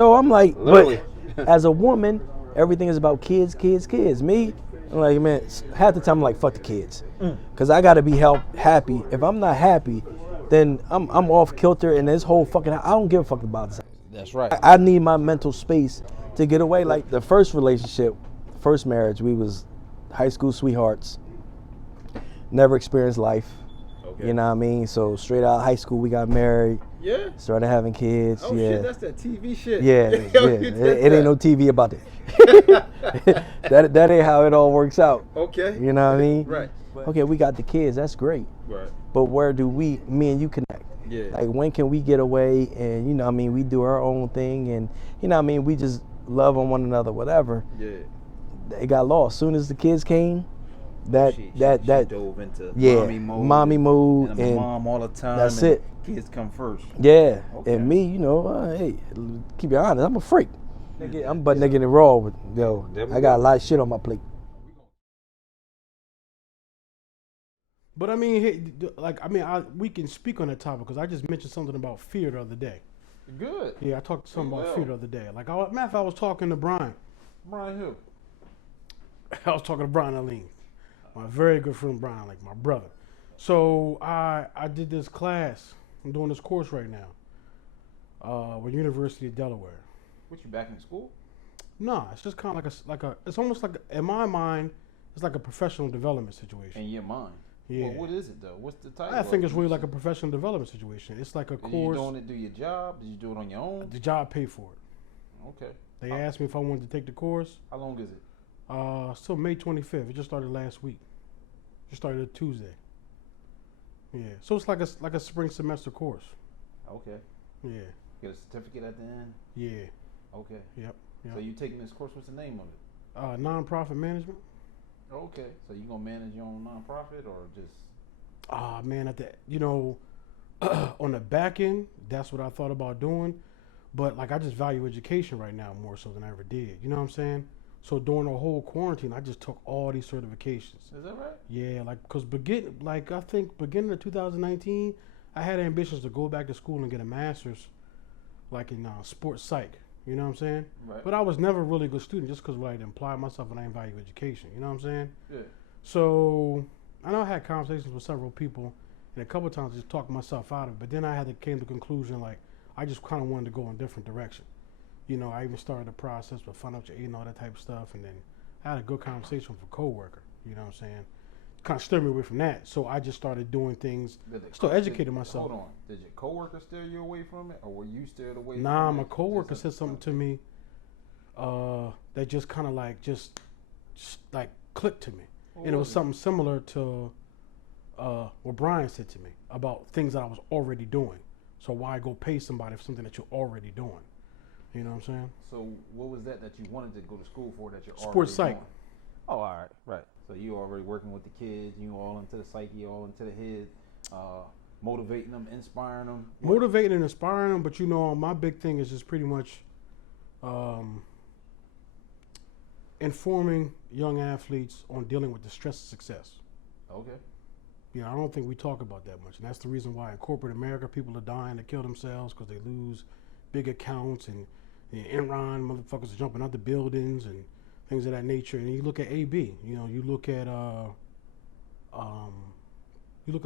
So I'm like, Literally. but as a woman, everything is about kids, kids, kids. Me, I'm like, man, half the time I'm like, fuck the kids, because I gotta be happy. If I'm not happy, then I'm off kilter, and this whole fucking I don't give a fuck about this. That's right. I need my mental space to get away. Like the first relationship, first marriage, we was high school sweethearts. Never experienced life. Okay. You know what I mean? So straight out of high school, we got married. Yeah. Started having kids. Oh yeah. shit, that's that TV shit. Yeah, Yo, yeah. you did It ain't no that. TV about it. that ain't how it all works out. Okay. You know what I mean? Right. Okay, we got the kids. That's great. Right. But where do me and you connect? Yeah. Like when can we get away and you know what I mean, we do our own thing and you know what I mean, we just love on one another, whatever. Yeah. It got lost. Soon as the kids came, She that dove into yeah, mommy mode. and I'm a mom all the time. that's and it. Kids come first. Yeah, Okay. and me, you know, hey, keep it honest, I'm a freak. I'm butt naked and raw, but yo, I got a lot of shit on my plate. But I mean, we can speak on that topic because I just mentioned something about fear the other day. Good. Yeah, I talked something about Well. fear the other day. Like, matter of fact, I was talking to Brian. Brian who? I was talking to Brian Aline, my very good friend Brian, like my brother. So I did this class. I'm doing this course right now with University of Delaware. What, you back in school? No, it's just kind of like a. It's almost like in my mind, it's like a professional development situation. In your mind. Yeah. Well, what is it though? What's the title? I think of it's it? really like a professional development situation. It's like a Did you course. doing it do your job? Did you do it on your own? The job paid for it. Okay. They asked me if I wanted to take the course. How long is it? Still May 25th. It just started last week. Just started Tuesday. Yeah. So it's like a spring semester course. Okay. Yeah. Get a certificate at the end? Yeah. Okay. Yep. So you taking this course, what's the name of it? Nonprofit management. Okay. So you gonna manage your own nonprofit or just Man, on the back end, that's what I thought about doing. But like I just value education right now more so than I ever did. You know what I'm saying? So during the whole quarantine, I just took all these certifications. Is that right? Yeah, I think beginning of 2019, I had ambitions to go back to school and get a master's, like in sports psych. You know what I'm saying? Right. But I was never really a good student just because I didn't apply myself and I didn't value education. You know what I'm saying? Yeah. So I know I had conversations with several people, and a couple of times I just talked myself out of it. But then I came to the conclusion like I just kind of wanted to go in a different direction. You know, I even started the process with financial aid and all that type of stuff, and then I had a good conversation with a coworker. You know what I'm saying? Kind of steered me away from that, so I just started doing things. Still educating myself. Hold on. Did your coworker steer you away from it, or were you steered away? Nah, from my it? coworker Just said something to me that just kind of like just like clicked to me, What and it was was it? something similar to what Brian said to me about things that I was already doing. So why go pay somebody for something that you're already doing? You know what I'm saying? So what was that you wanted to go to school for that you're Sports already psych. doing? Oh, all right, right. So you already working with the kids, you all into the psyche, all into the head, motivating them, inspiring them. Motivating and inspiring them, but my big thing is just pretty much informing young athletes on dealing with the stress of success. Okay. I don't think we talk about that much, and that's the reason why in corporate America people are dying to kill themselves because they lose big accounts and Enron motherfuckers are jumping out the buildings and things of that nature. And you look at AB, you look at a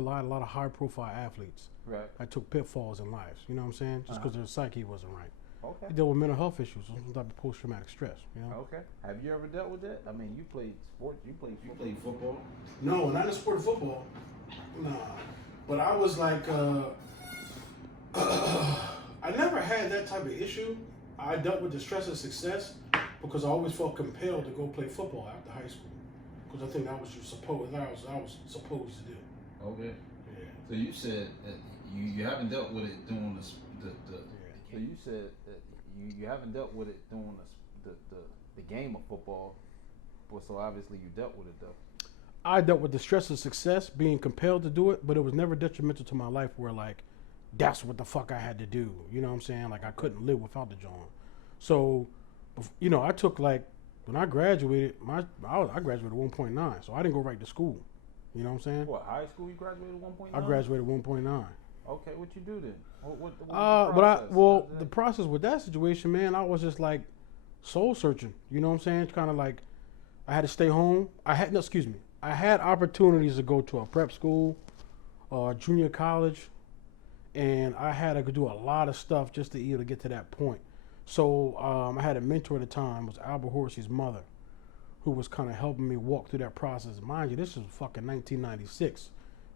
lot of high profile athletes Right. that took pitfalls in lives. You know what I'm saying? Just because their psyche wasn't right. Okay. They dealt with mental health issues, some type of post traumatic stress. Okay. Have you ever dealt with that? I mean, you played sports. You played football. No, not in sport of football. Nah. But I was like, I never had that type of issue. I dealt with the stress of success because I always felt compelled to go play football after high school. Because I think that was I was supposed to do. Okay. Yeah. So you said that you haven't dealt with it doing the So you said that you haven't dealt with it doing the game of football, but so obviously you dealt with it though. I dealt with the stress of success, being compelled to do it, but it was never detrimental to my life where like that's what the fuck I had to do. You know what I'm saying? Like I couldn't live without the joint. So, I took like when I graduated, I graduated 1.9, so I didn't go right to school. You know what I'm saying? What, high school you graduated 1.9? I graduated 1.9. Okay, what you do then? The process with that situation, man, I was just like soul searching. You know what I'm saying? It's kind of like I had to stay home. I had opportunities to go to a prep school or junior college, and I had to do a lot of stuff just to either get to that point. So I had a mentor at the time, was Albert Horsey's mother, who was kind of helping me walk through that process. Mind you, this is fucking 1996.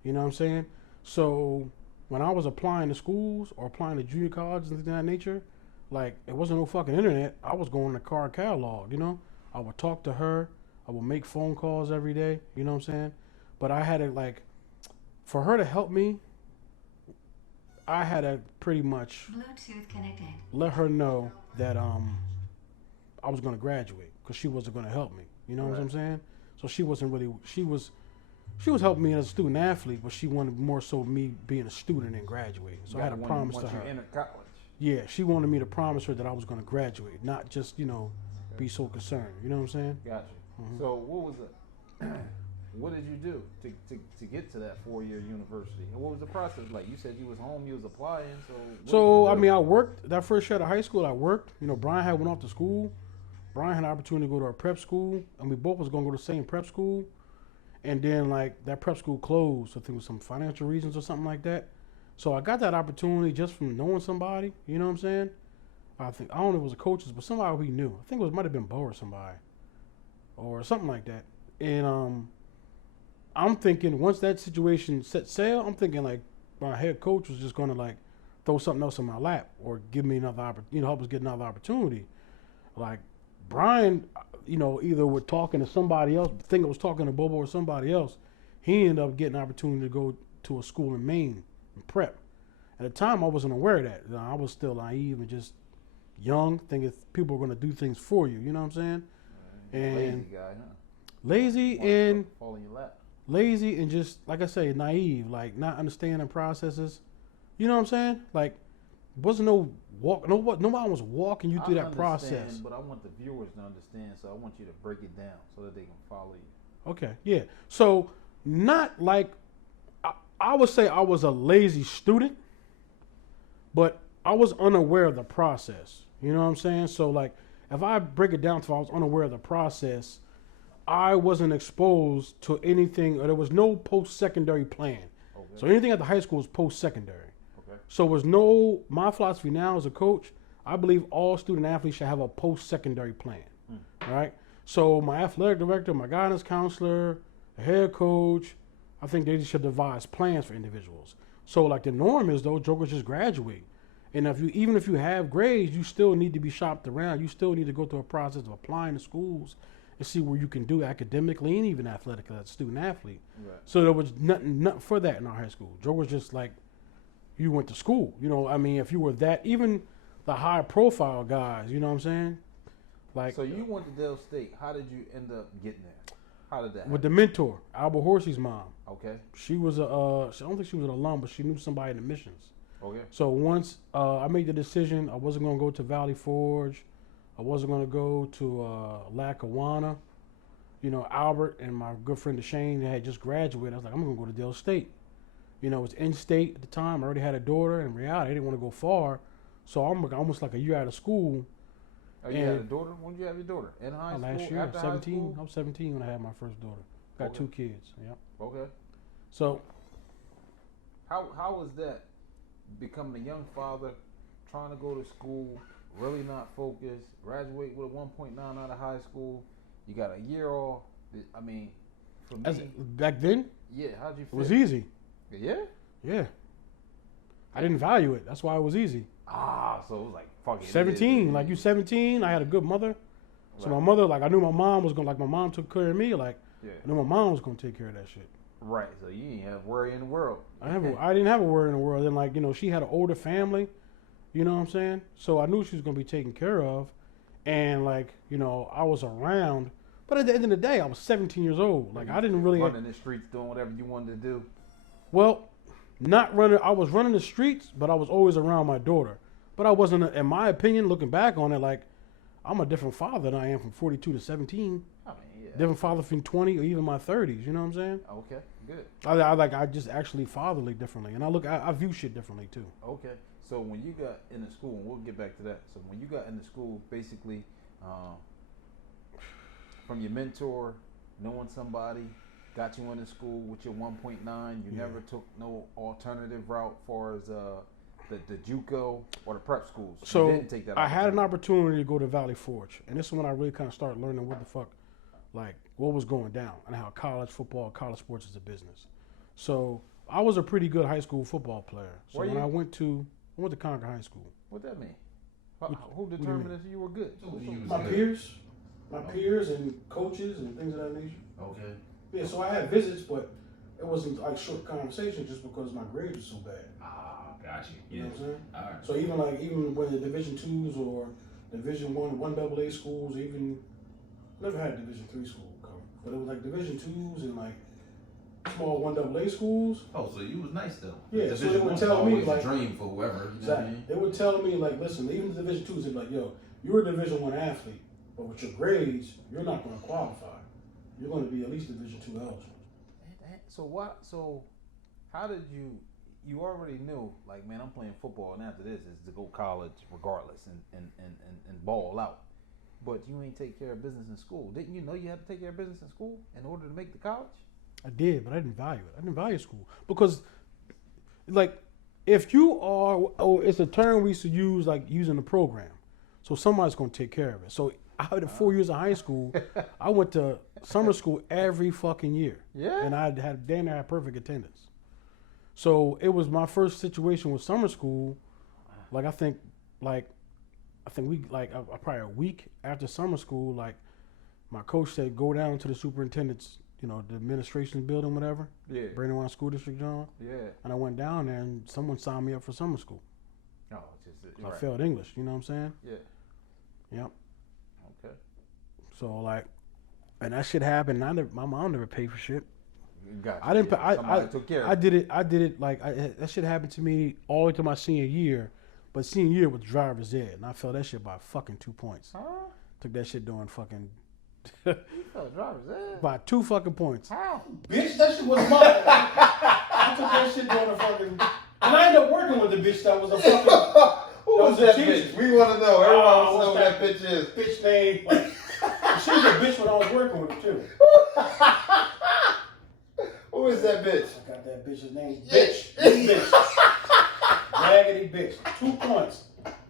You know what I'm saying? So when I was applying to schools or applying to junior colleges and things of that nature, like, it wasn't no fucking internet. I was going to car catalog, you know? I would talk to her. I would make phone calls every day, you know what I'm saying? But I had to, like, for her to help me, I had to pretty much Bluetooth connected. let her know that I was going to graduate, because she wasn't going to help me. You know what I'm saying? So she wasn't really, she was helping me as a student athlete, but she wanted more so me being a student and graduating. So I had to promise to her. Once you enter college. Yeah, she wanted me to promise her that I was going to graduate, not just, you know, be so concerned. You know what I'm saying? Gotcha. Mhm. So what was it? What did you do to get to that 4-year university? And what was the process like? You said you was home, you was applying. So I mean, I worked that first year of high school. I worked. You know, Brian had went off to school. Brian had an opportunity to go to a prep school, and we both was going to go to the same prep school. And then, like, that prep school closed. I think it was some financial reasons or something like that. So I got that opportunity just from knowing somebody. You know what I'm saying? I don't know if it was the coaches, but somebody we knew. I think it might have been Bo or somebody, or something like that. And I'm thinking once that situation set sail, I'm thinking like my head coach was just going to like throw something else in my lap or give me another help us get another opportunity. Like Brian, you know, either we're talking to somebody else, think I was talking to Bobo or somebody else. He ended up getting an opportunity to go to a school in Maine and prep. At the time, I wasn't aware of that. I was still naive and just young, thinking people were going to do things for you. You know what I'm saying? And lazy guy, huh? Lazy and fall in your lap. Lazy and just, like I say, naive, like not understanding processes. You know what I'm saying? Like, wasn't no walk. Nobody was walking you through that process. But I want the viewers to understand, so I want you to break it down so that they can follow you. Okay, yeah. So not like I would say I was a lazy student, but I was unaware of the process. You know what I'm saying? So like, if I break it down to I was unaware of the process, I wasn't exposed to anything, or there was no post-secondary plan. Okay. So anything at the high school was post-secondary. Okay. So there was no, my philosophy now as a coach, I believe all student athletes should have a post-secondary plan, right? So my athletic director, my guidance counselor, the head coach, I think they should devise plans for individuals. So like the norm is though, jokers just graduate. And even if you have grades, you still need to be shopped around. You still need to go through a process of applying to schools and see where you can do academically and even athletically as a student athlete. Right. So there was nothing for that in our high school. Joe was just like, you went to school. You know, I mean, if you were that, even the high profile guys, you know what I'm saying? Like, so you went to Dale State. How did you end up getting there? How did that happen? With the mentor, Albert Horsey's mom. Okay. She was I don't think she was an alum, but she knew somebody in the missions. Okay. So once I made the decision, I wasn't going to go to Valley Forge. I wasn't going to go to Lackawanna. You know, Albert and my good friend Deshane, they had just graduated. I was like, I'm going to go to Dale State. You know, it was in-state at the time. I already had a daughter. In reality, I didn't want to go far. So I'm almost like a year out of school. Oh, you had a daughter? When did you have your daughter? In high school? Last year, After 17. high school? I was 17 when I had my first daughter. Got 2 kids. Yep. Okay. So how was that, becoming a young father, trying to go to school, really not focused, graduate with a 1.9 out of high school, you got a year off. I mean, for me, back then, yeah, how'd you feel? It was easy. Yeah? Yeah. I didn't value it. That's why it was easy. So it was like, fuck it. 17, like you 17, I had a good mother. So my mother, like I knew my mom was going to, like my mom took care of me, like I knew my mom was going to take care of that shit. Right, so you didn't have worry in the world. I didn't have a worry in the world. And like, you know, she had an older family, you know what I'm saying? So I knew she was going to be taken care of. And like, you know, I was around. But at the end of the day, I was 17 years old. Like I didn't really. Running the streets, doing whatever you wanted to do. Well, not running. I was running the streets, but I was always around my daughter. But I wasn't, in my opinion, looking back on it, like I'm a different father than I am from 42 to 17. I mean, yeah. Different father from 20 or even my 30s. You know what I'm saying? Okay, good. I just actually fatherly differently, and I view shit differently too. Okay, So when you got into school, and we'll get back to that. So when you got into school, basically, from your mentor, knowing somebody, got you into school with your 1.9. You never took no alternative route, far as the JUCO or the prep schools. So you didn't take that. I had an opportunity to go to Valley Forge, and this is when I really kind of started learning what the fuck, like what was going down, and how college football, college sports is a business. So I was a pretty good high school football player. So when I went to Concord High School. What that mean? Who determined if you were good? My peers and coaches and things of that nature. Okay. Yeah, so I had visits, but it wasn't like short conversation just because my grades were so bad. Ah, got you. You know what I'm saying? All right. So even when the Division twos or Division one AA schools, even never had a Division three school come, but it was like Division twos and like small one AA schools. Oh, so you was nice though. Yeah, Division so they would one's tell me always like a dream for whoever. You know exactly. what I mean? They would tell me like, listen, even the Division twos, they'd be like, yo, you're a Division one athlete, but with your grades, you're not going to qualify. You're going to be at least Division two eligible. So what? So how did you? You already knew, like, man, I'm playing football, and after this is to go college regardless and ball out. But you ain't take care of business in school. Didn't you know you had to take care of business in school in order to make the college? I did, but I didn't value it. I didn't value school because, like, if you are, it's a term we used to use, like using the program. So somebody's going to take care of it. So out of 4 years of high school, I went to summer school every fucking year. Yeah. And I had damn near had perfect attendance. So it was my first situation with summer school. Like I think probably a week after summer school, like my coach said, go down to the superintendent's, the administration building, whatever. Yeah. Brandywine School District, John. Yeah. And I went down there and someone signed me up for summer school. Oh, I failed English, you know what I'm saying? Yeah. Yep. Okay. So like, and that shit happened. My mom never paid for shit. Gotcha. I didn't. Somebody took care of I did it. I did it like that shit happened to me all the way to my senior year, but senior year was driver's ed, and I failed that shit by fucking 2 points. Huh? Took that shit doing fucking You felt driver's ed? by 2 fucking points. How? Bitch, that shit was mine. I took that shit doing a fucking, and I ended up working with the bitch that was a fucking. Who was that bitch? We want to know. Everyone wants to know who that that bitch is. Bitch name. Like, she was a bitch when I was working with her too. Who is that bitch? I got that bitch's name. Bitch. Bitch. Raggedy bitch. 2 points.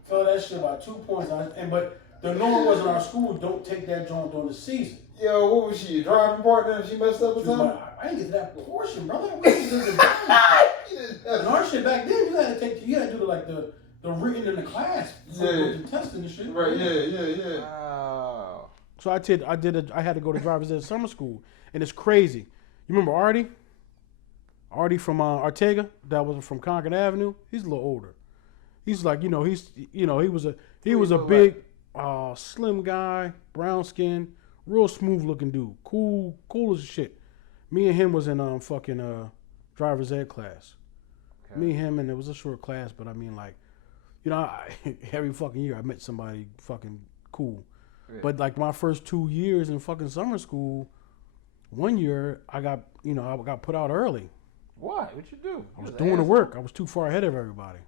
Fell that shit by 2 points. But the norm was in our school, don't take that joint during the season. Yo, what was she? A driving partner and she messed up with something? I didn't get to that portion, brother. And our shit back then, you had to do like the written in the class. The testing and shit. Right, yeah. Wow. So I had to go to driver's ed summer school. And it's crazy. You remember Artie? Artie from Ortega, that was from Concord Avenue. He's a little older. He's like, he was a big, slim guy, brown skin, real smooth looking dude, cool as shit. Me and him was in driver's ed class. Okay. Me and him, and it was a short class, but I mean like, every fucking year I met somebody fucking cool. Yeah. But like my first 2 years in fucking summer school, 1 year I got put out early. Why? What you do? I was doing the work. I was too far ahead of everybody.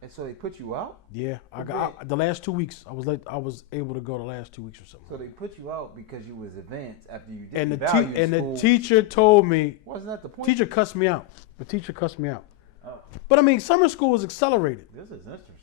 And so they put you out? Yeah, the last 2 weeks. I was able to go the last 2 weeks or something. So they put you out because you was advanced after you did and the the teacher told me. Wasn't that the point? Teacher cussed me out. The teacher cussed me out. Oh. But I mean, summer school was accelerated. This is interesting.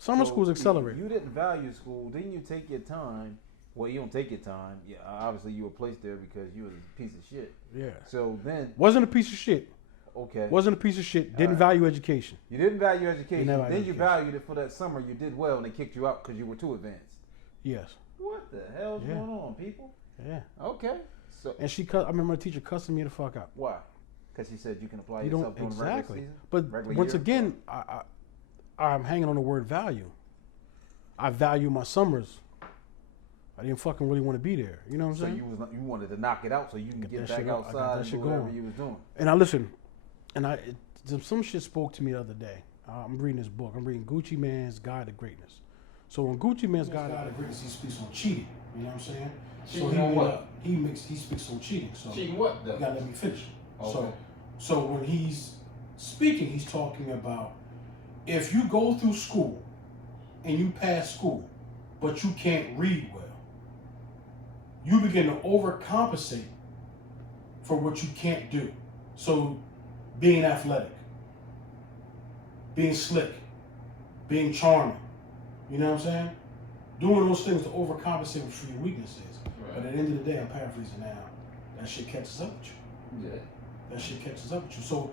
Summer school was accelerated. You didn't value school. Didn't you take your time? Well, you don't take your time. Yeah, obviously you were placed there because you was a piece of shit. Yeah. So then. Wasn't a piece of shit. Okay. Wasn't a piece of shit. Didn't value education. You didn't value education. Then you valued it for that summer. You did well, and they kicked you out because you were too advanced. Yes. What the hell's going on, people? Yeah. Okay. So. And I remember the teacher cussing me the fuck out. Why? Because she said you can apply yourself during the regular season. But once again, I'm hanging on the word value. I value my summers. I didn't fucking really want to be there. You know what I'm saying? So you wanted to knock it out so you can get back outside and do whatever you was doing. And I listened. And some shit spoke to me the other day. I'm reading this book. I'm reading Gucci Mane's Guide to Greatness. So in Gucci Mane's Guide to Greatness, he speaks on cheating. You know what I'm saying? Cheating on what? He speaks on cheating. So cheating what though? You gotta let me finish. Okay. So when he's speaking, he's talking about if you go through school and you pass school, but you can't read well, you begin to overcompensate for what you can't do. So being athletic, being slick, being charming, you know what I'm saying? Doing those things to overcompensate for your weaknesses. Right. But at the end of the day, I'm paraphrasing now, that shit catches up with you. Yeah. That shit catches up with you. So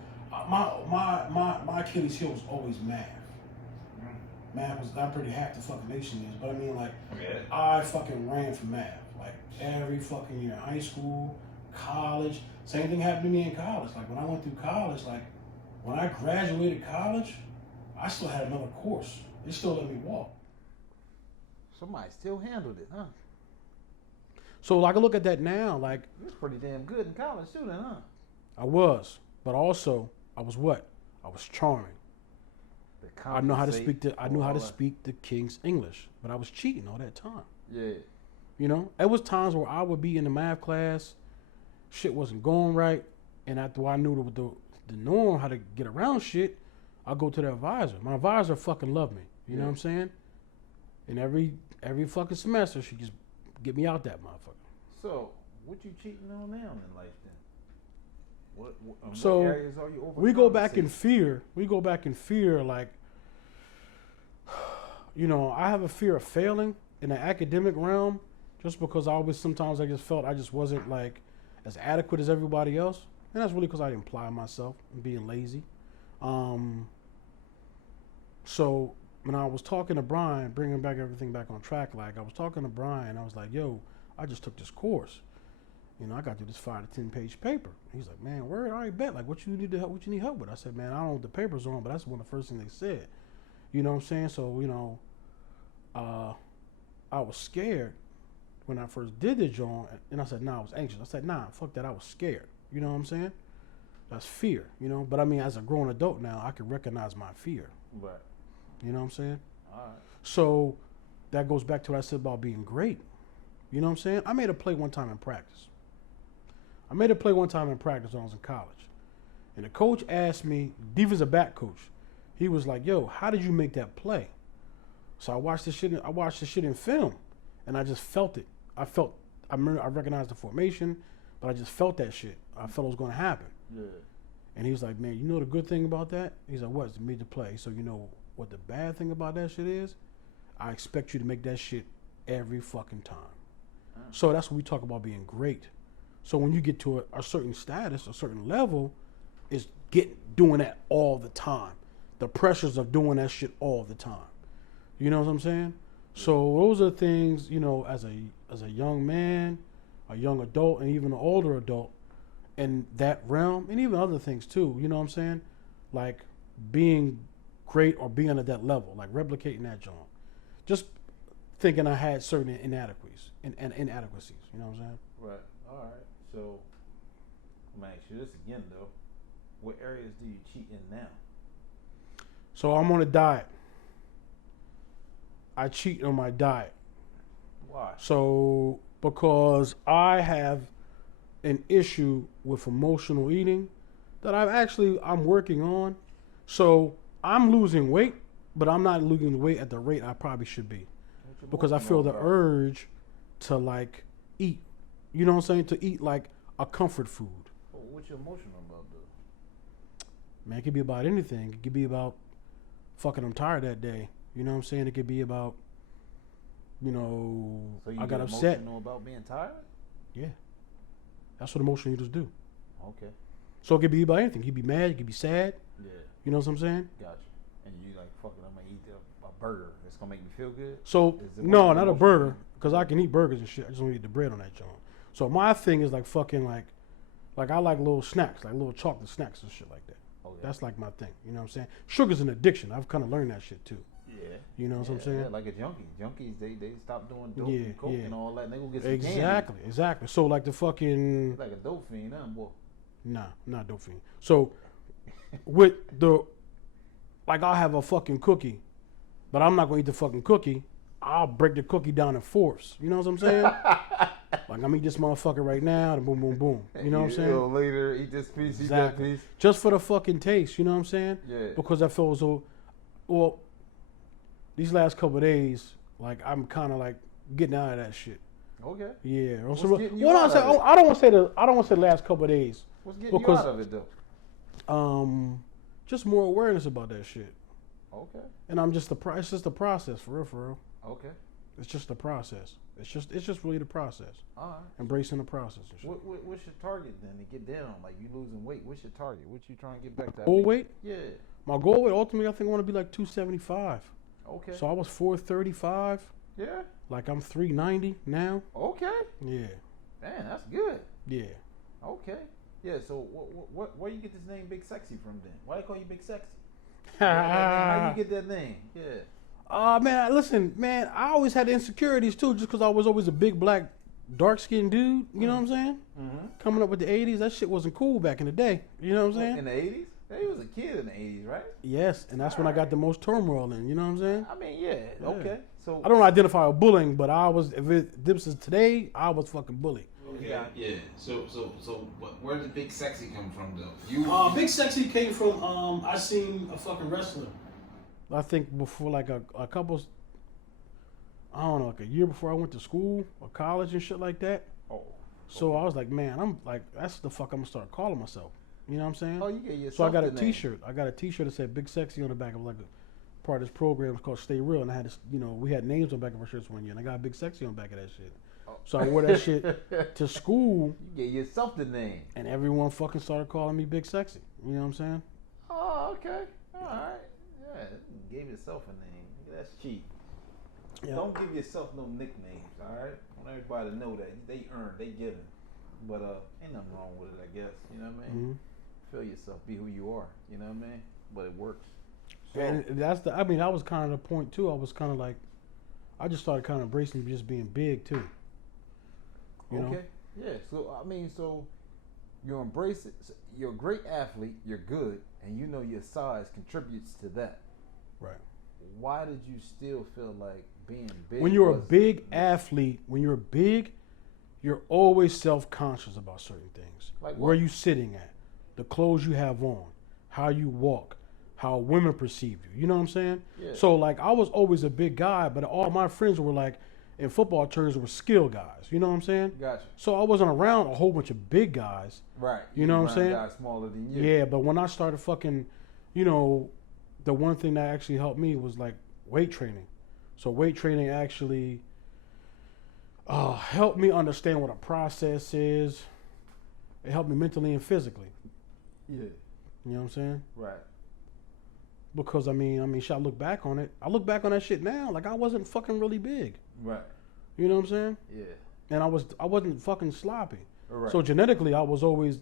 my Achilles heel was always math. Math was not pretty half the fucking nation is, but I mean like, I fucking ran for math. Like every fucking year, high school, college. Same thing happened to me in college. Like when I went through college, like when I graduated college, I still had another course. They still let me walk. Somebody still handled it, huh? So like I look at that now, like you was pretty damn good in college too, then, huh? I was, but also I was what? I was charming. I know how to speak the King's English, but I was cheating all that time. Yeah. You know, there was times where I would be in the math class, shit wasn't going right, and after I knew the norm, how to get around shit, I go to the advisor. My advisor fucking loved me. You know what I'm saying? And every fucking semester, she just get me out that motherfucker. So, what you cheating on now in life then? What areas are you over? We go back in fear. We go back in fear, like, you know, I have a fear of failing in the academic realm, just because sometimes I just felt I just wasn't like as adequate as everybody else, and that's really because I didn't apply myself and being lazy. So when I was talking to Brian, bringing back everything back on track, like I was talking to Brian, I was like, yo, I just took this course. You know, I got to do this 5 to 10 page paper. He's like, man, word, I already bet. Like, what you need help with? I said, man, I don't know what the paper's on, but that's one of the first things they said. You know what I'm saying? So, you know, I was scared when I first did the joint, and I said, nah, I was anxious. I said, nah, fuck that, I was scared. You know what I'm saying? That's fear, you know? But I mean, as a grown adult now, I can recognize my fear. Right. You know what I'm saying? All right. So that goes back to what I said about being great. You know what I'm saying? I made a play one time in practice. when I was in college. And the coach asked me, defensive back coach, he was like, yo, how did you make that play? So I watched the shit in film, and I just felt it. I recognized the formation, but I just felt that shit. I felt it was going to happen. Yeah. And he was like, man, you know the good thing about that? He's like, what? It's made the play. So you know what the bad thing about that shit is? I expect you to make that shit every fucking time. So that's what we talk about being great. So when you get to a certain status, a certain level, is doing that all the time. The pressures of doing that shit all the time. You know what I'm saying? So those are things, you know, as a young man, a young adult, and even an older adult in that realm, and even other things too, you know what I'm saying? Like being great or being at that level, like replicating that job. Just thinking I had certain inadequacies, you know what I'm saying? Right. All right. So I'm gonna ask you this again though. What areas do you cheat in now? So I'm on a diet. I cheat on my diet. Why? So because I have an issue with emotional eating that I'm working on. So I'm losing weight, but I'm not losing the weight at the rate I probably should be. Because I feel the urge to like eat. You know what I'm saying? To eat like a comfort food. Oh, what you emotional about though? Man, it could be about anything. It could be about fucking I'm tired that day. You know what I'm saying? It could be about, you know, so you I got get upset. Emotional about being tired? Yeah. That's what emotional eaters do. Okay. So it could be about anything. You could be mad, you could be sad. Yeah. You know what I'm saying? Gotcha. And you like, fuck it, I'm gonna eat a burger. It's gonna make me feel good? So, no, not a burger. Because I can eat burgers and shit. I just don't eat the bread on that joint. So my thing is like fucking like I like little snacks, like little chocolate snacks and shit like that. Oh, yeah. That's like my thing. You know what I'm saying? Sugar's an addiction. I've kind of learned that shit too. Yeah. You know what I'm saying? Yeah, like a junkie. Junkies, they stop doing dope and coke and all that, and they go get some Exactly. So like the fucking... Like a dope fiend, huh, boy? Nah, not dope fiend. So with the... Like I'll have a fucking cookie, but I'm not going to eat the fucking cookie. I'll break the cookie down in fourths. You know what I'm saying? Like I'm eating this motherfucker right now, and boom, boom, boom. You know what I'm saying? Later, eat this piece, eat that piece. Just for the fucking taste, you know what I'm saying? Yeah. Because I feel as though Well, these last couple of days, like I'm kind of like getting out of that shit. Okay. Yeah. What's So, getting you well, out of it? I don't want to say the last couple of days. What's getting Because- you out of it though? Just more awareness about that shit. Okay. And I'm just it's just the process for real. Okay. It's just the process. It's just really the process. All right. Embracing the process and shit. What's your target then to get down? Like you losing weight. What's your target? What you trying to get back to? Goal weight? Yeah. My goal weight ultimately I think I want to be like 275. Okay. So I was 435. Yeah. Like I'm 390 now. Okay. Yeah. Man, that's good. Yeah. Okay. Yeah. So where you get this name Big Sexy from then? Why they call you Big Sexy? How you get that name? Yeah. Man, listen, man, I always had insecurities too, just because I was always a big black, dark skinned dude. You know what I'm saying? Mm-hmm. Coming up with the '80s, that shit wasn't cool back in the day. You know what I'm saying? In the 80s? Yeah, he was a kid in the 80s, right? Yes, and that's when I got the most turmoil in. You know what I'm saying? I mean, yeah. Okay. So I don't identify with bullying, but I was. If this is today, I was fucking bullied. Okay. Yeah. So where did Big Sexy come from though? You. Big Sexy came from. I seen a fucking wrestler. I think before like a couple. I don't know, like a year before I went to school or college and shit like that. Oh. So I was like, man, I'm like, that's the fuck I'm gonna start calling myself. You know what I'm saying? Oh, you get yourself. So I got a the name. T-shirt. I got a T-shirt that said Big Sexy on the back of like a part of this program. It's called Stay Real, and I had this, we had names on the back of our shirts one year, and I got Big Sexy on the back of that shit. Oh. So I wore that shit to school, You get yourself the name. and everyone fucking started calling me Big Sexy. You know what I'm saying? Oh, okay. All right. Yeah. Gave yourself a name. That's cheap. Yeah. Don't give yourself no nicknames. All right. I want everybody to know that they earned, they given. But ain't nothing wrong with it, I guess. You know what I mean? Mm-hmm. Feel yourself, be who you are. You know what I mean? But it works. So, And that's that was kind of the point too. I was kind of like, I just started kind of embracing just being big too. You know? okay. Yeah. So I mean, so you embrace it. So you're a great athlete. You're good, and you know your size contributes to that. Right. Why did you still feel like being big? When you're a was- big athlete, when you're big, you're always self-conscious about certain things. Like where what? you sitting at, the clothes you have on, how you walk, how women perceive you. You know what I'm saying? Yeah. So like I was always a big guy, but all my friends were like, in football terms, were skill guys. You know what I'm saying? Gotcha. So I wasn't around a whole bunch of big guys. Right. You know what I'm saying? Guys smaller than you. Yeah, but when I started fucking, the one thing that actually helped me was like weight training. So weight training actually helped me understand what a process is. It helped me mentally and physically. Yeah. You know what I'm saying? Right. Because I mean, should I look back on it? I look back on that shit now, like I wasn't fucking really big. Right. You know what I'm saying? Yeah. And I wasn't fucking sloppy. Right. So genetically, I was always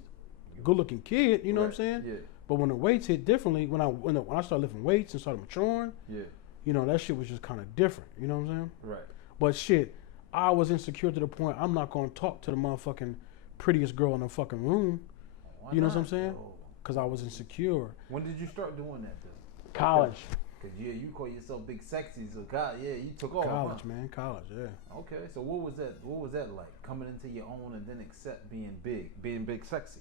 a good-looking kid. You know what I'm saying? Yeah. But when the weights hit differently, when I started lifting weights and started maturing, Yeah. that shit was just kind of different. You know what I'm saying? Right. But shit, I was insecure to the point I'm not gonna talk to the motherfucking prettiest girl in the fucking room. Why You know what not, I'm saying? though? Because I was insecure. When did you start doing that though? College. Cause you call yourself Big Sexy, so God, yeah, you took off. College, huh? man. College, yeah. Okay, so what was that? What was that like? Coming into your own and then accept being Big Sexy.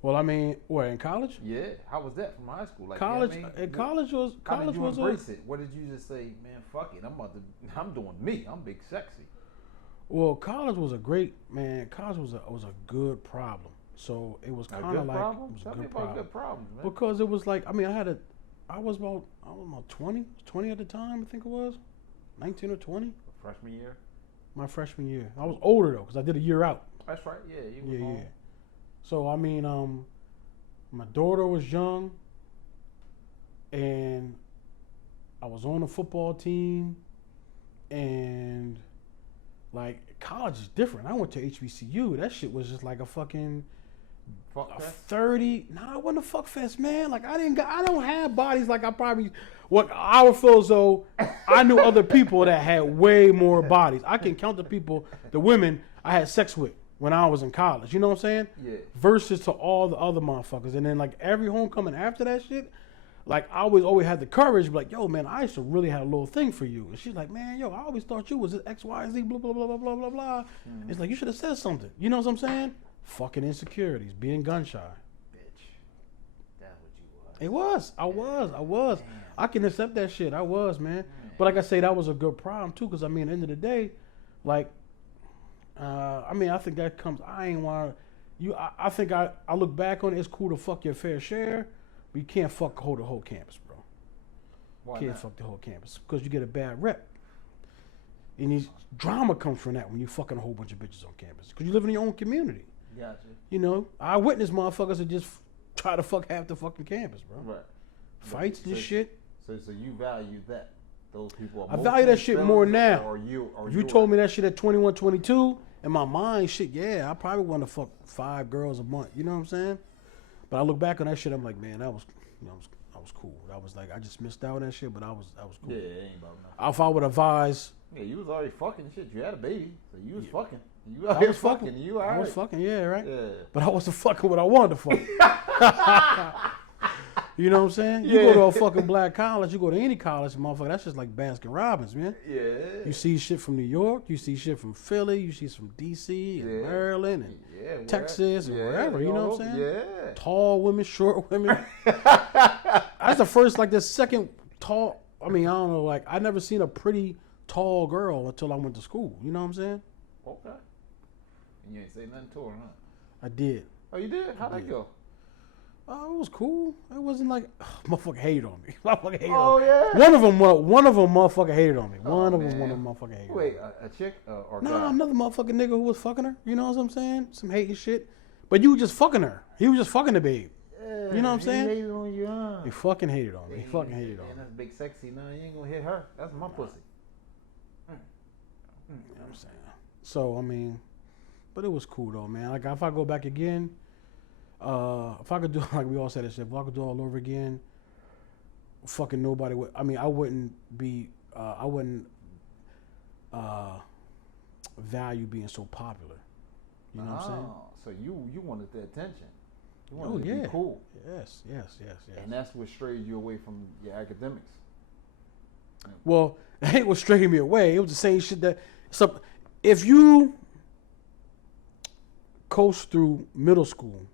Well, I mean, what, in college? Yeah, how was that from high school? Like College, you know what I mean? college was, How college did you was embrace it? What did you just say, man? Fuck it, I'm doing me. I'm Big Sexy. Well, college was a great, man. College was a good problem. So it was A kind of good like problem? it was Tell a me good about problem good problems, man. because it was like I was about 20 at the time, I think it was 19 or 20. Freshman year. My freshman year. I was older though because I did a year out. That's right. Yeah, you was Yeah, home. yeah. So I mean, my daughter was young, and I was on the football team, and like college is different. I went to HBCU. That shit was just like a fucking Fuck a that. 30. Nah, it wasn't a fuck fest, man. Like I don't have bodies like what I would feel as though I knew other people that had way more bodies. I can count the women I had sex with when I was in college. You know what I'm saying? Yeah. Versus to all the other motherfuckers. And then like every homecoming after that shit, like I always had the courage to be like, yo, man, I used to really have a little thing for you. And she's like, man, yo, I always thought you was this X, Y, Z, blah, blah, blah, blah, blah, blah, blah. Mm-hmm. It's like, you should have said something. You know what I'm saying? Fucking insecurities, being gun shy. Bitch. That's what you was. It was. I was. I can accept that shit. I was, man. But like I say, that was a good problem too, because I mean, at the end of the day, like, I mean, I think that comes. I ain't want you. I think I look back on it. It's cool to fuck your fair share, but you can't fuck the whole campus, bro. Why Can't not? fuck the whole campus because you get a bad rep. And these drama comes from that when you fucking a whole bunch of bitches on campus because you live in your own community. Gotcha. You know, I witness motherfuckers that just try to fuck half the fucking campus, bro. Right. Fights and shit. So you value that. Those people I value that shit more now. Or you If you told me that shit at 21, 22, in my mind, shit, yeah, I probably want to fuck 5 girls a month. You know what I'm saying? But I look back on that shit, I'm like, man, that was, you know, I was cool. I was like, I just missed out on that shit, but I was cool. Yeah, it ain't about nothing. If I would advise, Yeah, you was already fucking shit. You had a baby, so you was fucking. You I out here was fucking. You I was alright. fucking, yeah, right? Yeah. But I wasn't fucking what I wanted to fuck. You know what I'm saying? You Yeah. go to a fucking black college, you go to any college, motherfucker, that's just like Baskin Robbins, man. Yeah. You see shit from New York, you see shit from Philly, you see from DC and Yeah. Maryland and Yeah, Texas and wherever, you know what I'm saying? Yeah. Tall women, short women. That's the first, like the second tall, I mean, I don't know, like I never seen a pretty tall girl until I went to school, you know what I'm saying? Okay. And you ain't say nothing to her, huh? I did. Oh, you did? How'd that go? Oh, it was cool. It wasn't like motherfucker hated on me. Motherfucker hated Oh on me. yeah. One of them motherfucker hated on me. One of them motherfucker hated Wait, on me. a chick or No, guy? another motherfucking nigga who was fucking her. You know what I'm saying? Some hating shit. But you were just fucking her. He was just fucking the babe. Yeah, You know what I'm saying? He hated on you, huh? He fucking hated on me. He fucking hated on me. Man, that's big sexy. No, you ain't gonna hit her. That's my pussy. You know what I'm saying? So, I mean, but it was cool though, man. Like, if I go back again, if I could do, like we all said this shit, if I could do it all over again, fucking nobody would, I mean, I wouldn't value being so popular. You know what I'm saying? So you wanted the attention. You Oh, wanted to yeah. be cool. Yes. And that's what strayed you away from your academics. Well, that ain't what strayed me away. It was the same shit that, so if you coast through middle school,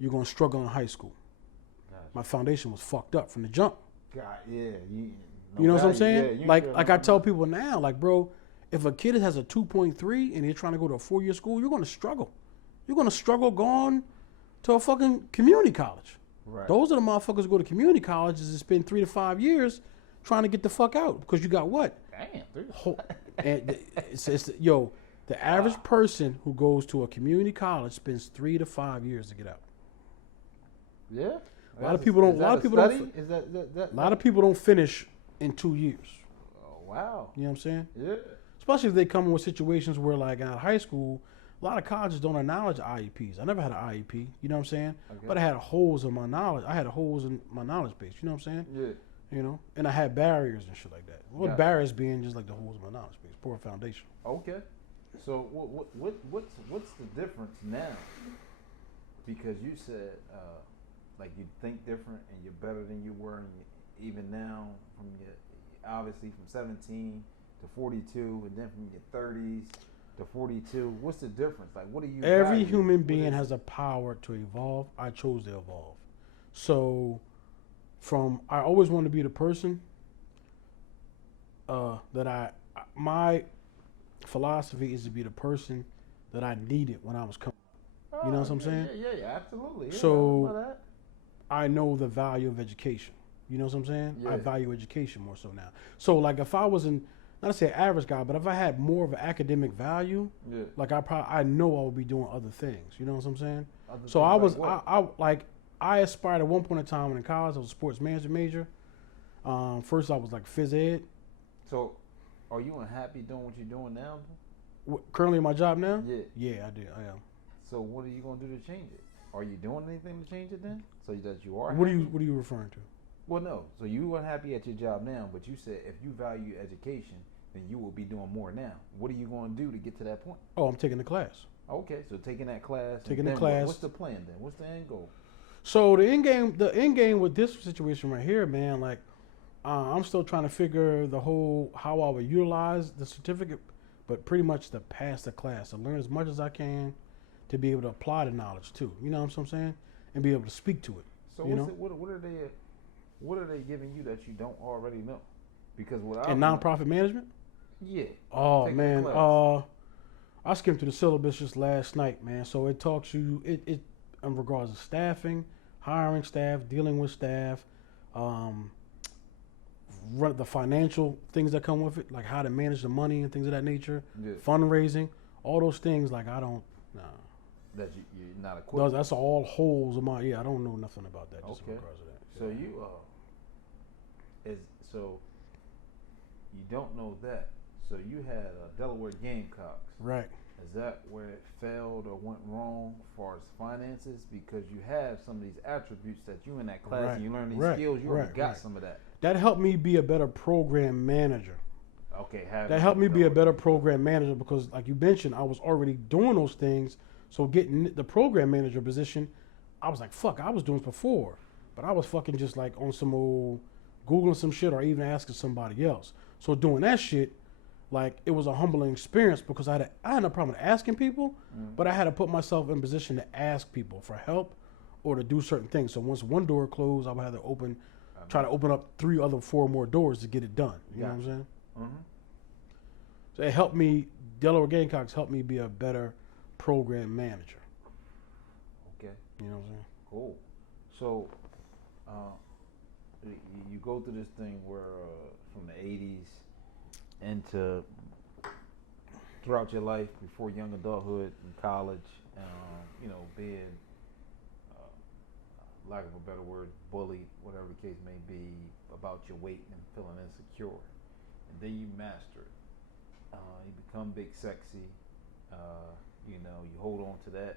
you're gonna struggle in high school. Gotcha. My foundation was fucked up from the jump. God, yeah. You know what I'm saying? Yeah, like I tell people now, like, bro, if a kid has a 2.3 and they're trying to go to a 4-year school, you're gonna struggle. You're gonna struggle going to a fucking community college. Right. Those are the motherfuckers who go to community colleges and spend 3 to 5 years trying to get the fuck out because you got what? Damn, dude. And the average person who goes to a community college spends 3 to 5 years to get out. Yeah. A lot of people don't. A lot of people don't. Is that A lot of people don't finish in 2 years. Oh wow. You know what I'm saying? Yeah. Especially if they come in with situations where, like, out of high school, a lot of colleges don't acknowledge IEPs. I never had an IEP. You know what I'm saying? Okay. But I had holes in my knowledge. I had holes in my knowledge base. You know what I'm saying? Yeah. You know, and I had barriers and shit like that. Well, Gotcha. barriers being just like the holes in my knowledge base, poor foundation. Okay. So what's the difference now? Because you said like you think different and you're better than you were, and even now from your obviously from 17 to 42, and then from your 30s to 42. What's the difference? Like, what do you? Every value? human What being is has it? a power to evolve. I chose to evolve. So, I always wanted to be the person my philosophy is to be the person that I needed when I was coming. You know what I'm saying? Yeah, absolutely. Yeah, So- I know that. I know the value of education. You know what I'm saying? I Yeah. value education more so now. So, like, if I was not to say average guy, but if I had more of an academic value, Yeah. like I know I would be doing other things. You know what I'm saying? Other So things I like was what? I aspired at one point in time when in college I was a sports management major. First I was like phys ed. So, are you unhappy doing what you're doing now? Currently in my job now? Yeah. Yeah, I am. So, what are you gonna do to change it? Are you doing anything to change it then? So that you are. What are happy? you referring to? Well, no. So you unhappy at your job now, but you said if you value education, then you will be doing more now. What are you going to do to get to that point? Oh, I'm taking the class. Okay, so taking that class. and Taking the then class. What's the plan then? What's the end goal? So the end game with this situation right here, man, like I'm still trying to figure the whole how I would utilize the certificate, but pretty much to pass the class, to learn as much as I can, to be able to apply the knowledge too. You know what I'm saying? And be able to speak to it. So You what's know? it, what are they? What are they giving you that you don't already know? Because what In nonprofit management? yeah. Oh Taking a man, class. I skimmed through the syllabus just last night, man. So it talks you it in regards to staffing, hiring staff, dealing with staff, run the financial things that come with it, like how to manage the money and things of that nature, Yeah. fundraising, all those things. Like I don't, nah. That you're not equipped. That's all holes in my. Yeah, I don't know nothing about that. Just in Okay. regards to that. So you so you don't know that. So you had Delaware Gamecocks. Right. Is that where it failed or went wrong as far as finances? Because you have some of these attributes that you in that class Right. and you learn these Right. skills. You already Right. got Right. some of that. That helped me be a better program manager. Okay. That helped me be a better program manager because, like you mentioned, I was already doing those things. So getting the program manager position, I was like, fuck, I was doing this before. But I was fucking just like on some old Googling some shit or even asking somebody else. So doing that shit, like it was a humbling experience because I had no problem asking people, but I had to put myself in position to ask people for help or to do certain things. So once one door closed, I would have to try to open up 4 more doors to get it done. You know what I'm saying? Mm-hmm. So it helped me, Delaware Gamecocks helped me be a better program manager. Okay. You know what I'm saying? Cool. So, you go through this thing where from the '80s into throughout your life before young adulthood and college, being, lack of a better word, bullied, whatever the case may be, about your weight and feeling insecure, and then you master it. You become big, sexy. You hold on to that.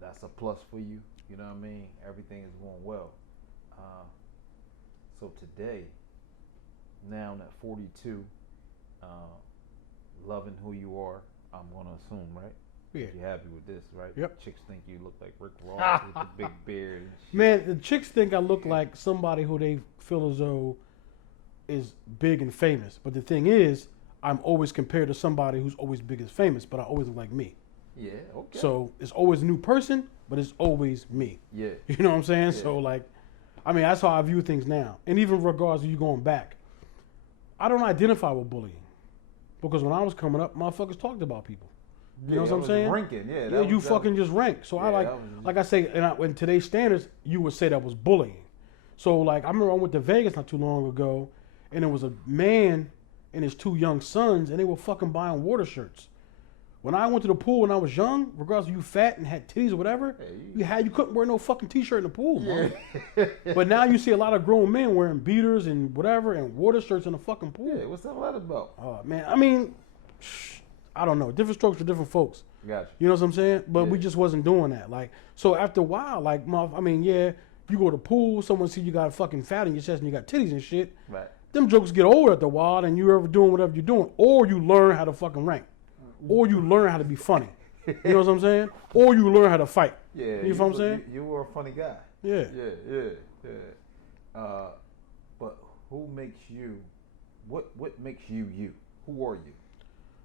That's a plus for you. You know what I mean? Everything is going well. So today, now at 42, loving who you are, I'm gonna assume, right? Yeah. You're happy with this, right? Yep. Chicks think you look like Rick Ross with the big beard and shit. Man, the chicks think I look like somebody who they feel as though is big and famous. But the thing is, I'm always compared to somebody who's always big and famous, but I always look like me. Yeah, okay. So it's always a new person, but it's always me. Yeah. You know what I'm saying? Yeah. So like, I mean, that's how I view things now. And even regards to you going back, I don't identify with bullying. Because when I was coming up, motherfuckers talked about people. You know what I'm saying? Ranking, yeah. Yeah, you fucking just rank. So I like I say, in today's standards, you would say that was bullying. So like, I remember I went to Vegas not too long ago, and there was a man and his 2 young sons, and they were fucking buying water shirts. When I went to the pool when I was young, regardless of you fat and had titties or whatever, you couldn't wear no fucking t-shirt in the pool, man. But now you see a lot of grown men wearing beaters and whatever and water shirts in the fucking pool. Yeah, what's that about? Oh man, I mean, I don't know. Different strokes for different folks. Gotcha. You know what I'm saying? But Yeah. we just wasn't doing that. Like, so after a while, like, yeah, you go to the pool, someone see you got a fucking fat in your chest and you got titties and shit. Right. Them jokes get old after a while, and you ever doing whatever you're doing, or you learn how to fucking rank, or you learn how to be funny. You know what I'm saying? Or you learn how to fight. Yeah. You know what I'm saying? You were a funny guy. Yeah. Yeah. But who makes you? What makes you you? Who are you?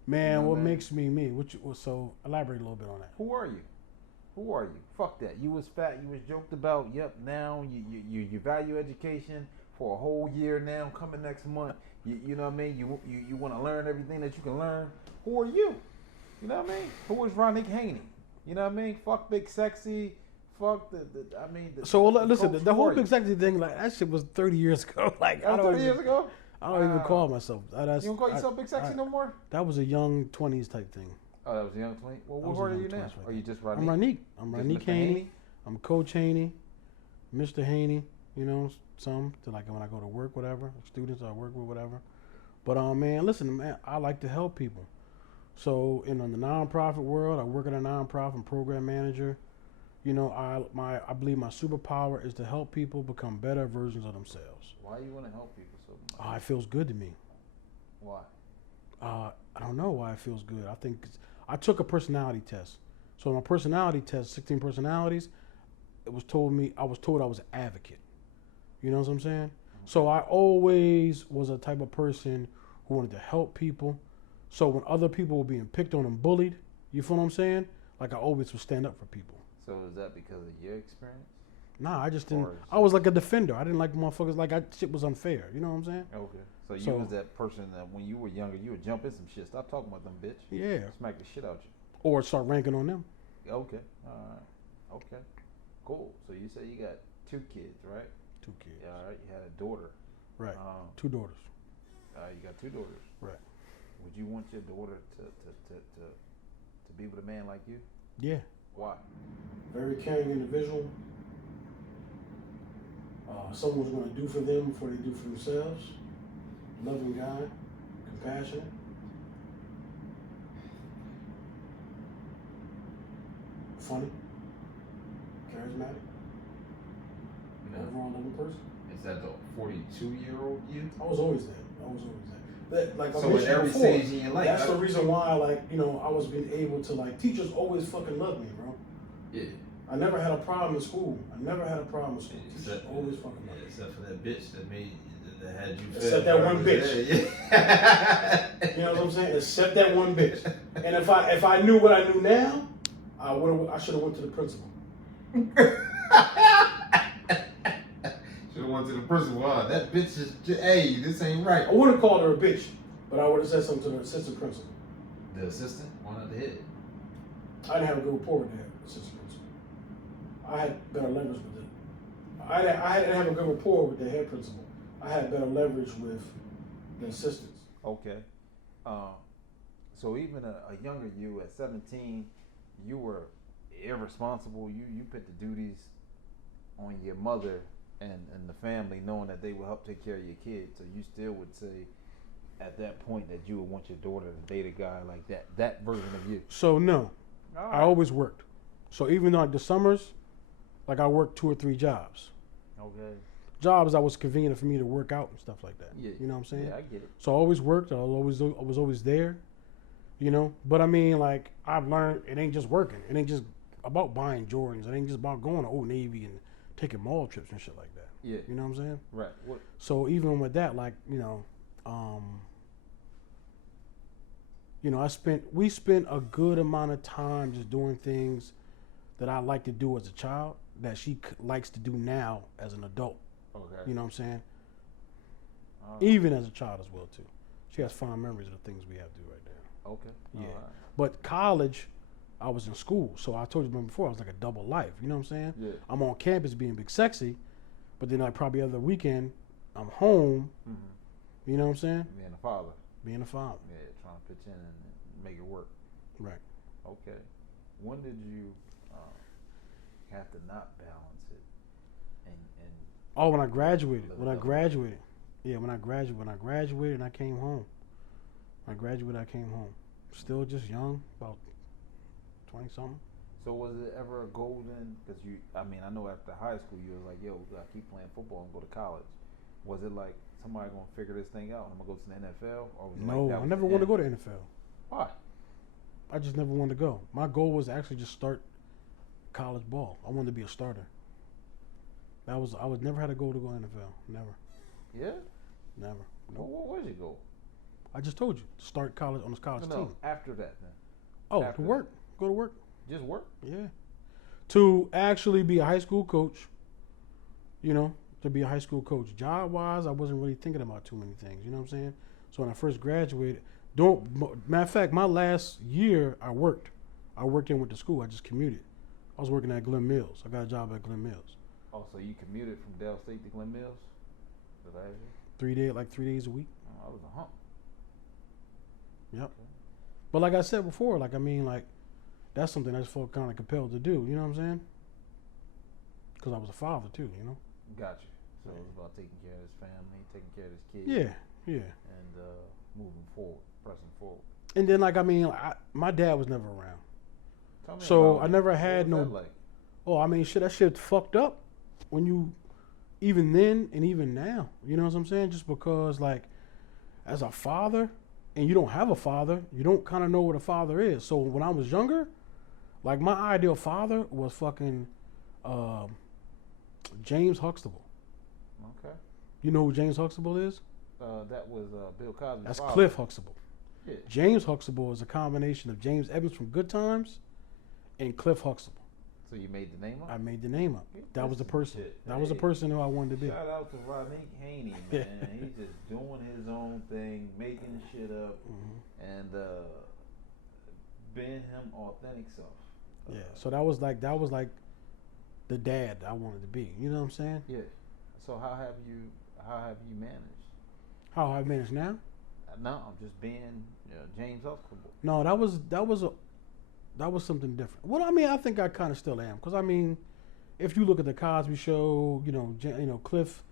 Man, You know, what man. makes me me? So elaborate a little bit on that. Who are you? Who are you? Fuck that. You was fat. You was joked about. Yep. Now you value education for a whole year. Now coming next month. You know what I mean? You want to learn everything that you can learn. Who are you? You know what I mean? Who is Ronike Haynie? You know what I mean? Fuck big sexy. Fuck So listen, coach, the who whole are big you? sexy thing, like that shit was 30 years ago. Like That was 30 years ago. I don't even Wow. call myself. You don't call yourself big sexy no more? That was a young 20s type thing. Oh, that was a young 20. Well, That what was a part are young you now? 20s right Are you there. just Ronike? I'm Ronike. I'm Just Ronike Mr. Haynie. Haynie? I'm Coach Haynie, Mr. Haynie. You know, some to like when I go to work, whatever. Students I work with, whatever. But man, listen, man, I like to help people. So in the nonprofit world, I work at a nonprofit, I'm program manager. You know, I believe my superpower is to help people become better versions of themselves. Why you want to help people so much? It feels good to me. Why? I don't know why it feels good. I think I took a personality test. So in my personality test, 16 personalities, I was told I was an advocate. You know what I'm saying? So I always was a type of person who wanted to help people. So when other people were being picked on and bullied, you feel what I'm saying? Like I always would stand up for people. So is that because of your experience? Nah, I just didn't. Or- I was like a defender. I didn't like motherfuckers. Like shit was unfair. You know what I'm saying? Okay. So you So- was that person that when you were younger, you would jump in some shit. Stop talking about them, bitch. Yeah. Smack the shit out you. Or start ranking on them. Okay. All right. Okay. Cool. So you say you got 2 kids, right? 2 kids. Yeah. All right. You had a daughter. Right. Um, 2 daughters. You got 2 daughters. Right. Would you want your daughter to be with a man like you? Yeah. Why? Very caring individual. Someone's going to do for them before they do for themselves. Loving guy. Compassionate. Funny. Charismatic. Overall loving person. Is that the 42-year-old you? I was always that. I was always that. That like I So at mentioned every before, stage in your life, that's the reason why, like, you know, I was being able to, like, teachers always fucking loved me, bro. Yeah. I never had a problem in school. I never had a problem in school. Teachers always fucking loved me. Except for that bitch that had you. Except that one bitch. Yeah. You know what I'm saying? Except that one bitch. And if I knew what I knew now, I should have went to the principal. Should have went to the principal. Wow, that bitch is. Hey, this ain't right. I would have called her a bitch, but I would have said something to the assistant principal. The assistant? Why not the head? I didn't have a good rapport with the assistant principal. I had better leverage with it. I didn't have a good rapport with the head principal. I had better leverage with the assistants. Okay. So even a younger you at 17, you were irresponsible. You put the duties on your mother and the family, knowing that they will help take care of your kids. So you still would say at that point that you would want your daughter to date a guy like that version of you. So no, All I always worked. So even like the summers, like I worked 2 or 3 jobs. Okay. Jobs that was convenient for me to work out and stuff like that. Yeah. You know what I'm saying? Yeah, I get it. So I always worked. I was always there. You know, but I mean, like, I've learned it ain't just working. It ain't just about buying Jordans. It ain't just about going to Old Navy and taking mall trips and shit like that. Yeah. You know what I'm saying? Right. What? So even with that, like, we spent a good amount of time just doing things that I like to do as a child that she likes to do now as an adult. Okay. You know what I'm saying? All right. Even as a child as well too. She has fond memories of the things we have to do right now. Okay. Yeah. All right. But college, I was in school, so I told you before I was like a double life. You know what I'm saying? Yeah. I'm on campus being big sexy, but then like probably other weekend I'm home. Mm-hmm. You know what I'm saying? Being a father. Being a father. Yeah, trying to pitch in and make it work. Right. Okay. When did you have to not balance it? And Oh, when I graduated. Live When I double. graduated. Yeah, when I graduated and I came home. When I graduated, I came home. Still just young, about 20 something. so was it ever a goal then? Because I know after high school you was like, yo, I keep playing football and go to college. Was it like somebody gonna figure this thing out and I'm gonna go to the NFL? Or was it No, like that I was never the wanted to go end? to NFL. Why? I just never wanted to go. My goal was to actually just start college ball. I wanted to be a starter. I was never had a goal to go NFL. Never. Yeah? Never. Well, Nope. what was your goal? I just told you. Start college on this college No, team. after that then. Oh, after to work. Go to work. Just work? Yeah. To actually be a high school coach, you know, to be a high school coach. Job wise, I wasn't really thinking about too many things. You know what I'm saying? So when I first graduated, matter of fact, my last year I worked. I worked in with the school. I just commuted. I was working at Glen Mills. I got a job at Glen Mills. Oh, so you commuted from Dell State to Glen Mills? Did I hear? 3 days a week. Oh, I was a hump. Yep. Okay. But like I said before, like, I mean, like, that's something I just felt kind of compelled to do. You know what I'm saying? Because I was a father too, you know? Got you. So it was about taking care of his family, taking care of his kids. Yeah, yeah. And moving forward, pressing forward. And then, like, I mean, my dad was never around. Tell me So about I it. never What had was no. that like? Oh, I mean, shit, that shit fucked up when you, even then and even now. You know what I'm saying? Just because, like, as a father, and you don't have a father, you don't kind of know what a father is. So when I was younger, like, my ideal father was fucking James Huxtable. Okay. You know who James Huxtable is? That was Bill Cosby's That's father. Cliff Huxtable. Yeah. James Huxtable is a combination of James Evans from Good Times and Cliff Huxtable. So you made the name up? I made the name up. That was the person. Shit. That was the person who I wanted to be. Shout out to Ronike, Haynie, man. He's just doing his own thing, making shit up, and being him authentic self. Yeah. So that was like the dad I wanted to be. You know what I'm saying? Yeah. So how have you managed? How I manage now? No, I'm just being James Huxtable. No, that was something different. Well, I mean, I think I kind of still am, because I mean, if you look at the Cosby Show, Cliff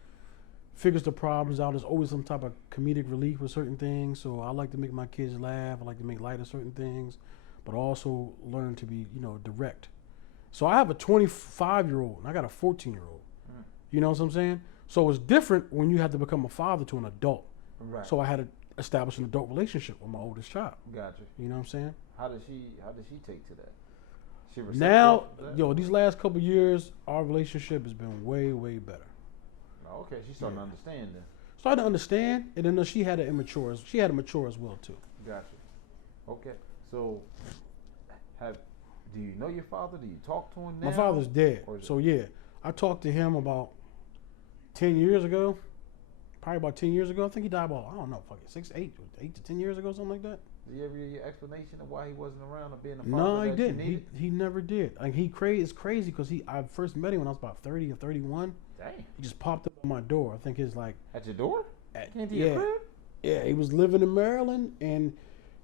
figures the problems out. There's always some type of comedic relief with certain things. So I like to make my kids laugh. I like to make light of certain things, but also learn to be, direct. So I have a 25-year-old and I got a 14-year-old. You know what I'm saying? So it's different when you have to become a father to an adult. Right. So I had to establish an adult relationship with my oldest child. Gotcha. You know what I'm saying? How does she take to that? She Now, receptive to that? these last couple of years, our relationship has been way, way better. Oh, okay, she's starting to understand then. Started to understand, and then she had to mature as well too. Gotcha. Okay. So do you know your father? Do you talk to him now? My father's dead. Or is it- So yeah, I talked to him about 10 years ago. Probably about 10 years ago. I think he died about, I don't know, 8 to 10 years ago, something like that. Did you ever hear your explanation of why he wasn't around or being a father? No, he that you didn't. needed? He never did. Like it's crazy because I first met him when I was about 30 or 31. Dang. He just popped up at my door. I think his like At your door? Came to yeah, your crib? yeah. He was living in Maryland, and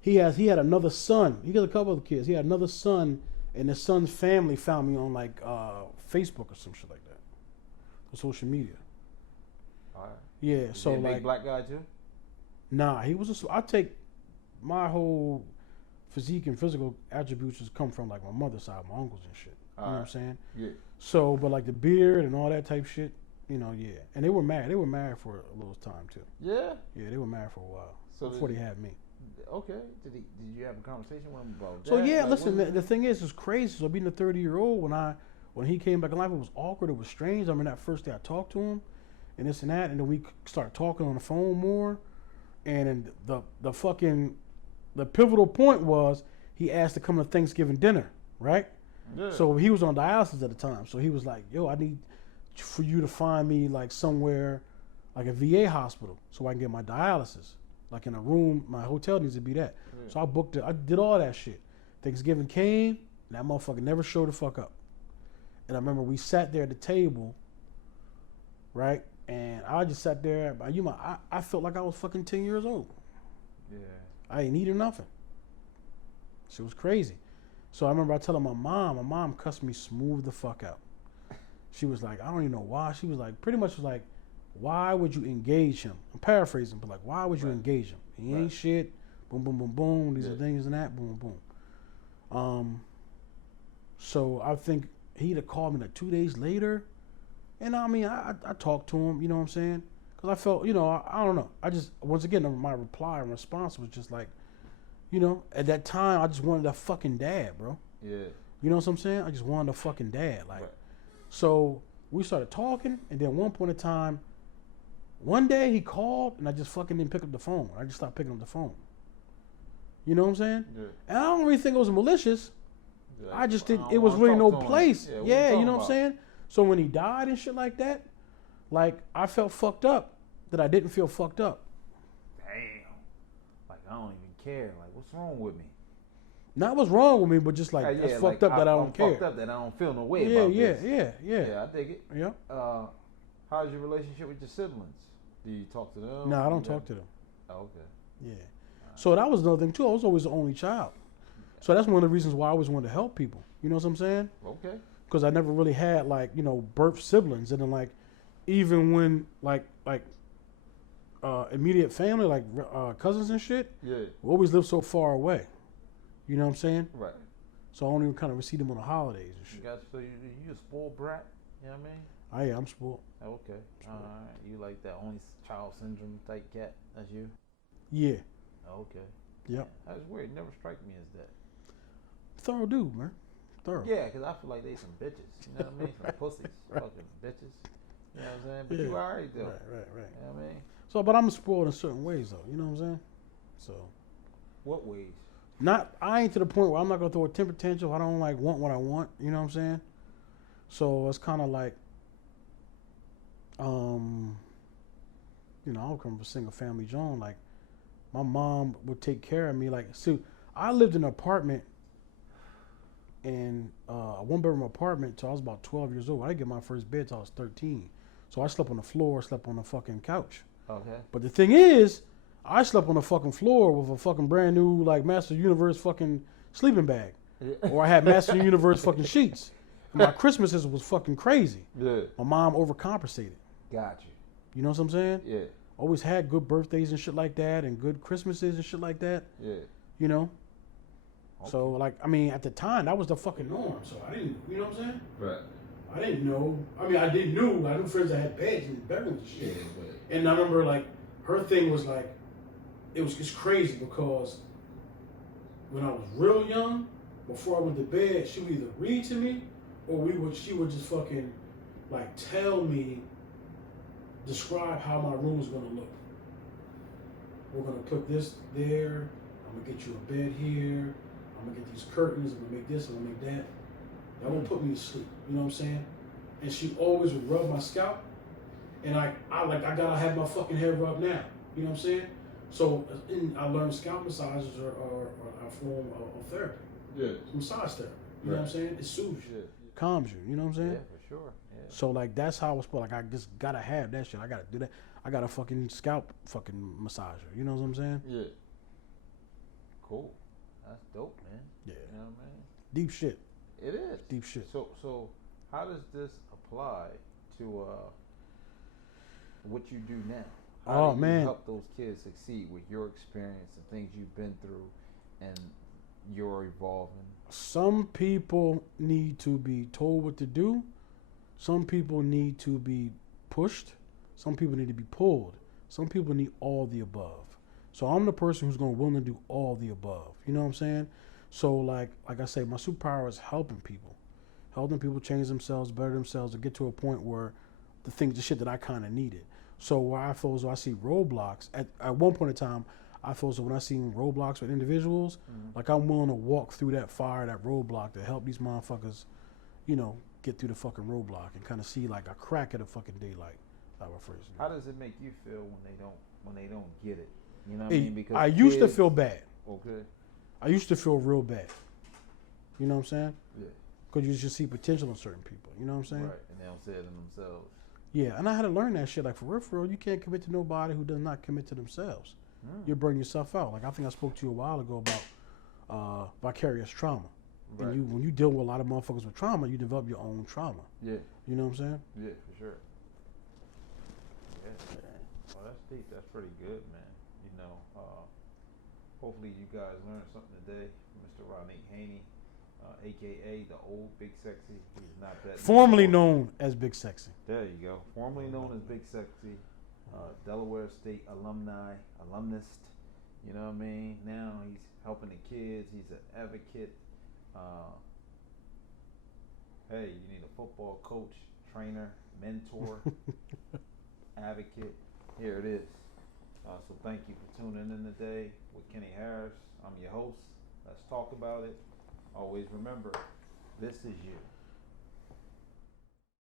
he had another son. He got a couple other kids. He had another son, and the son's family found me on like Facebook or some shit like that, or social media. All right. Yeah. Is So he a big like, black guy too? nah, he was. I take my whole physique and physical attributes just come from like my mother's side, my uncles and shit. You know what I'm saying? Yeah. So, but like the beard and all that type shit, yeah. And they were married. They were married for a little time too. Yeah. Yeah, they were married for a while So before they had me. Okay. Did you have a conversation with him about that? So yeah, Like, listen. what The thing is, it's crazy. So being a 30-year-old, when he came back in life, it was awkward. It was strange. I mean, that first day I talked to him, and this and that, and then we started talking on the phone more, and then the pivotal point was he asked to come to Thanksgiving dinner, right? Yeah. So he was on dialysis at the time. So he was like, "Yo, I need for you to find me like somewhere, like a VA hospital, so I can get my dialysis, like in a room. My hotel needs to be that." Yeah. So I booked it. I did all that shit. Thanksgiving came, and that motherfucker never showed the fuck up. And I remember we sat there at the table, right? And I just sat there. I felt like I was fucking 10 years old. Yeah. I ain't eating nothing. Shit was crazy. So I remember I telling my mom cussed me smooth the fuck out. She was like, I don't even know why. She was like, pretty much was like, why would you engage him? I'm paraphrasing, but like, why would you engage him? He ain't shit. Boom, boom, boom, boom. These are things and that. Boom, boom. So I think he'd have called me like 2 days later. And I mean, I talked to him, you know what I'm saying? Because I felt, I don't know. I just, once again, my reply and response was just like, at that time, I just wanted a fucking dad, bro. Yeah. You know what I'm saying? I just wanted a fucking dad. Like, Right. So we started talking, and then one point in time, one day he called, and I just fucking didn't pick up the phone. I just stopped picking up the phone. You know what I'm saying? Yeah. And I don't really think it was malicious. Yeah. I just didn't. don't It was wanna really talk no to him. place. Yeah, what Yeah, talking you know what I'm about? saying? So when he died and shit like that, like I felt fucked up that I didn't feel fucked up. Damn. Like I don't even care. Like what's wrong with me? Not what's wrong with me, but just like Yeah, it's like, fucked up that I I'm don't care. fucked up that I don't feel no way Yeah, about yeah, this. yeah. Yeah, I dig it. Yeah. How's your relationship with your siblings? Do you talk to them? No, I don't talk to them. Oh, okay. Yeah. So that was another thing too. I was always the only child. So that's one of the reasons why I always wanted to help people. You know what I'm saying? Okay. Because I never really had like, birth siblings. And then like, even when like immediate family, like cousins and shit, Yeah. we always lived so far away. You know what I'm saying? Right. So I only kind of see them on the holidays and You shit. got so you a spoiled brat. You know what I mean? I'm spoiled. Okay. All right. You like that only child syndrome type cat? That's you. Yeah. Okay. Yep. That's weird. It never strike me as that. Thorough dude, man. Thorough. Yeah, because I feel like they some bitches. You know what I mean? Some pussies. Fucking bitches. You know what I'm saying? But you alright though. Right. You know what I mean? So, but I'm spoiled in certain ways though. You know what I'm saying? So. What ways? I ain't to the point where I'm not gonna throw a temper tantrum. I don't like want what I want. You know what I'm saying? So it's kind of like, I come from a single family zone. Like, my mom would take care of me. Like, see, I lived in an apartment, in a 1-bedroom apartment till I was about 12 years old. I didn't get my first bed till I was 13. So I slept on the floor, slept on the fucking couch. Okay. But the thing is, I slept on the fucking floor with a fucking brand new, like, Master Universe fucking sleeping bag. Or I had Master Universe fucking sheets. And my Christmases was fucking crazy. Yeah. My mom overcompensated. Got you. You know what I'm saying? Yeah. Always had good birthdays and shit like that, and good Christmases and shit like that. Yeah. You know? Okay. So, like, I mean, at the time, that was the fucking norm. So I didn't, you know what I'm saying? Right. I didn't know. I mean, I knew friends that had beds in bedrooms and shit. Yeah, but And I remember, like, her thing was like, it's crazy because when I was real young, before I went to bed, she would either read to me or she would just fucking, like, tell me, describe how my room was going to look. We're going to put this there. I'm going to get you a bed here. I'm going to get these curtains. I'm going to make this. I'm going to make that. That won't put me to sleep. You know what I'm saying? And she always would rub my scalp. And I gotta have my fucking hair rubbed now. You know what I'm saying? So I learned scalp massages are a form of therapy. Yeah. Massage therapy. You know what I'm saying? It soothes you. yeah. Calms you. You know what I'm saying? Yeah, for sure. Yeah. So, like, that's how I was supposed. Like, I just gotta have that shit. I gotta do that. I got a fucking scalp fucking massager. You know what I'm saying? Yeah. Cool. That's dope, man. Yeah. You know what I mean? Deep shit. It is. Deep shit. So how does this apply to what you do now? How do you help those kids succeed with your experience and things you've been through and you're evolving? Some people need to be told what to do. Some people need to be pushed. Some people need to be pulled. Some people need all the above. So I'm the person who's going to willing to do all the above. You know what I'm saying? So like I say, my superpower is helping people change themselves, better themselves, to get to a point where the shit that I kind of needed. So where I feel as though I see roadblocks, at one point in time, I feel as though when I see roadblocks with individuals, like I'm willing to walk through that fire, that roadblock, to help these motherfuckers, you know, get through the fucking roadblock and kind of see like a crack at the fucking daylight. How does it make you feel when they don't get it? You know what I mean? Because I used to feel bad. Okay. I used to feel real bad. You know what I'm saying? Yeah. Because you just see potential in certain people. You know what I'm saying? Right. And they don't say it in themselves. Yeah, and I had to learn that shit. Like, for real, you can't commit to nobody who does not commit to themselves. You burn yourself out. Like, I think I spoke to you a while ago about vicarious trauma. Right. And when you deal with a lot of motherfuckers with trauma, you develop your own trauma. Yeah. You know what I'm saying? Yeah, for sure. Yeah. Well, that's deep. That's pretty good, man. You know, hopefully you guys learned something today from Mr. Ronike Haynie, a.k.a. the old Big Sexy. He's not that. Formerly known as Big Sexy. There you go. Formerly known as Big Sexy, Delaware State alumnus. You know what I mean? Now he's helping the kids. He's an advocate. Hey, you need a football coach, trainer, mentor, advocate. Here it is. So thank you for tuning in today with Kenny Harris. I'm your host. Let's talk about it. Always remember, this is you.